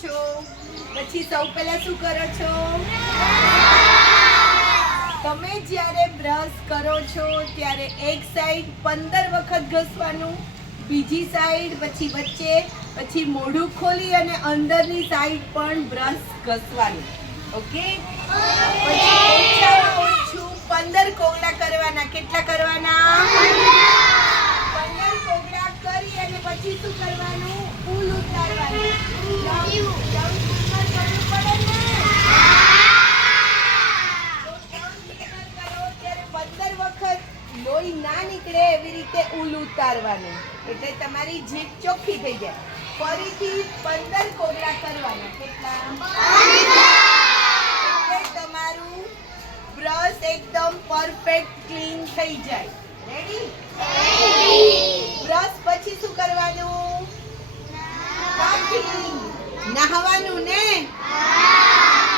છો પછી સૌ પહેલા શું કરો છો? તમે જ્યારે બ્રશ કરો છો ત્યારે એક સાઈડ 15 વખત ઘસવાનું, બીજી સાઈડ, પછી વચ્ચે, પછી મોઢું ખોલી અને અંદરની સાઈડ પણ બ્રશ ઘસવાનું. ઓકે? પછી ઓછામાં ઓછું 15 કોગળા કરવાના. કેટલા કરવાના? 15 કોગળા કરી અને પછી શું કરવાનું? ફૂલ ઉતારવાનું. લોહી ના નીકળે એવી રીતે ઊલ ઉતારવાનું, એટલે તમારી જીભ ચોખ્ખી થઈ જાય. ફરીથી 15 કોગળા કરવાના. કેટલા? એટલે તમારું બ્રશ એકદમ પરફેક્ટ ક્લીન થઈ જાય. રેડી? બ્રશ પછી શું કરવાનું? નહાવાનું ને?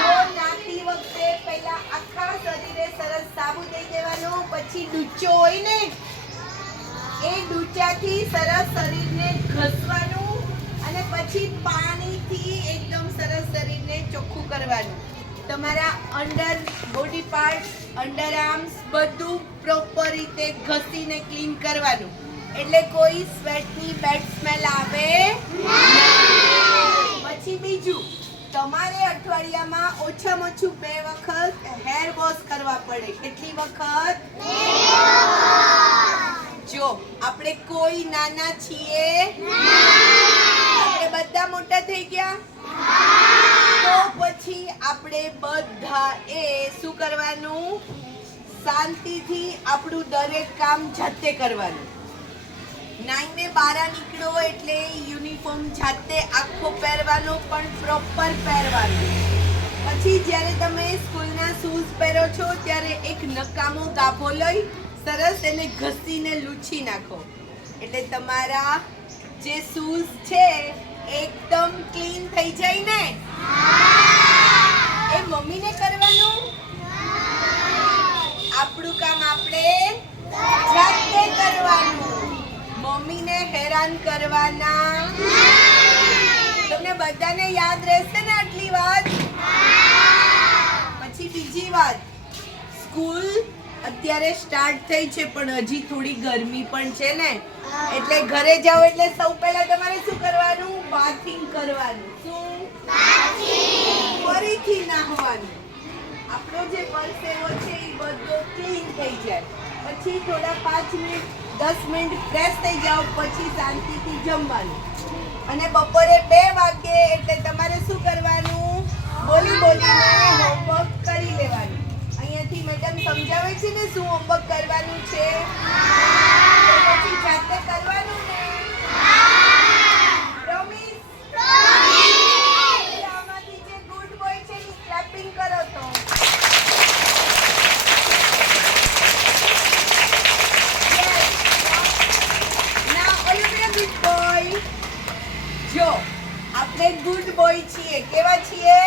તો નાતી વખતે પહેલા આખા શરીરે સરસ સાબુ દઈ દેવાનું, પછી ડૂચો હોય ને એ ડૂચાથી સરસ શરીરને ઘસવાનું અને પછી પાણીથી એકદમ સરસ શરીરને ચોખ્ખું કરવાનું. તમારા under body part, under arms બધું પ્રોપર રીતે ઘસીને ક્લીન કરવાનું, એટલે કોઈ સ્વેટની બેડ સ્મેલ આવે નહીં. પછી બીજું, તમારે અઠવાડિયામાં ઓછામાં ઓછું 2 વખત હેર વોશ કરવા પડે. કેટલી વખત? જો આપણે કોઈ નાના છીએ? આપણે બધા મોટા થઈ ગયા? તો પછી આપણે બધા એ શું કરવાનું? શાંતિથી આપણું દરેક કામ જાતે કરવાનું. નાઈને બહાર નીકળો એટલે યુનિફોર્મ જાતે આખો પહેરવાનો, પણ પ્રોપર પહેરવાનો. પછી જ્યારે તમે સ્કૂલના શૂઝ પહેરો છો ત્યારે એક નકામો ગાભો લઈ સરસ એને ઘસીને લૂછી નાખો, એટલે તમારા જે શૂઝ છે એકદમ ક્લીન થઈ જાય ને? એ મમ્મીને કરવાનું, આપણું કામ આપણે જાતે કરવાનું. મમ્મીને હેરાન કરવાના. તમને બધાને યાદ રહેશે ને આટલી વાત? પછી બીજી વાત, સ્કૂલ અત્યારે સ્ટાર્ટ થઈ છે પણ હજી થોડી ગરમી પણ છે ને, એટલે ઘરે જાઓ એટલે સૌ પહેલા તમારે શું કરવાનું? બાથિંગ કરવાનું. શું? ફરીથી નાહવાનું. આપણો જે પરસેવો છે એ બધો ક્લીન થઈ જાય. પછી થોડા 5 મિનિટ 10 મિનિટ ફ્રેશ થઈ જાઓ, પછી શાંતિથી જમવાનું. અને બપોરે 2 વાગે એટલે તમારે શું કરવાનું? બોલીને હોમવર્ક કરી લેવાનું. અહીંયાથી મેડમ સમજાવે છે ને શું હોમવર્ક કરવાનું છે? તો પછી જાતે કરવાનું ને? પ્રોમિસ? આમાંથી જે ગુડ બોય છે એ ક્લેપિંગ કરો તો. જો આપણે ગુડ બોય છીએ. કેવા છીએ?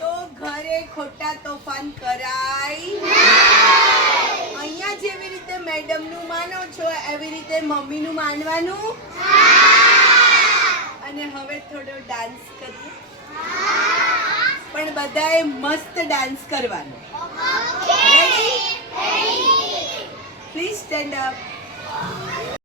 તો ઘરે ખોટા તોફાન કરાય. અહીંયા જેવી રીતે મેડમનું માનો છો એવી રીતે મમ્મીનું માનવાનું. અને હવે થોડો ડાન્સ કરીએ, પણ બધાએ મસ્ત ડાન્સ કરવાનો. રેડી? Please stand up.